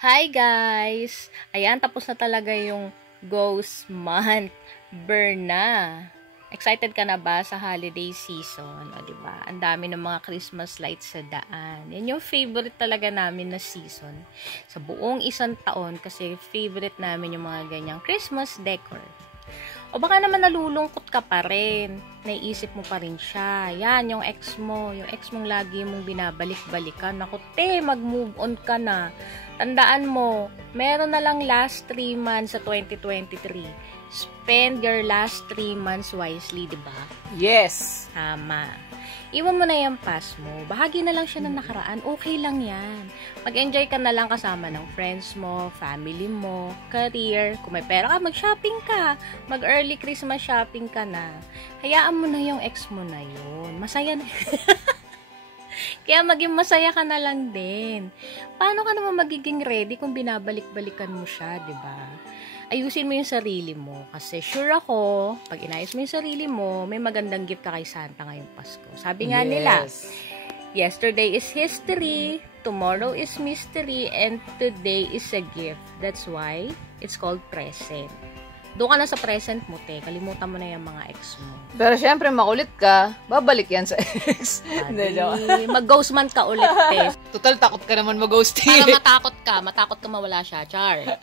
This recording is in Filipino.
Hi guys! Ayan, tapos na talaga yung ghost month. Burn na. Excited ka na ba sa holiday season? O, diba? Ang dami ng mga Christmas lights sa daan. Yan yung favorite talaga namin na season. Sa buong isang taon kasi favorite namin yung mga ganyang Christmas decor. O baka naman nalulungkot ka pa rin. Naiisip mo pa rin siya. Yan, yung ex mo. Yung ex mong lagi mong binabalik-balikan. Naku, mag-move on ka na. Tandaan mo, meron na lang last 3 months sa 2023. Spend your last 3 months wisely, diba? Yes! Tama. Iwan mo na yung past mo. Bahagi na lang siya ng nakaraan. Okay lang yan. Mag-enjoy ka na lang kasama ng friends mo, family mo, career. Kung may pera ka, mag-shopping ka. Mag-early Christmas shopping ka na. Hayaan mo na yung ex mo na yun. Masaya na. Kaya maging masaya ka na lang din. Paano ka naman magiging ready kung binabalik-balikan mo siya, diba? Ayusin mo yung sarili mo. Kasi sure ako, pag inayos mo yung sarili mo, may magandang gift ka kay Santa ngayong Pasko. Sabi nga nila, yesterday is history, tomorrow is mystery, and today is a gift. That's why it's called present. Doon ka na sa present mo, te. Kalimutan mo na yung mga ex mo. Pero syempre, makulit ka, babalik yan sa ex. Mag-ghost month ka ulit, te. Total, takot ka naman mag-ghosting. Para matakot ka mawala siya, char.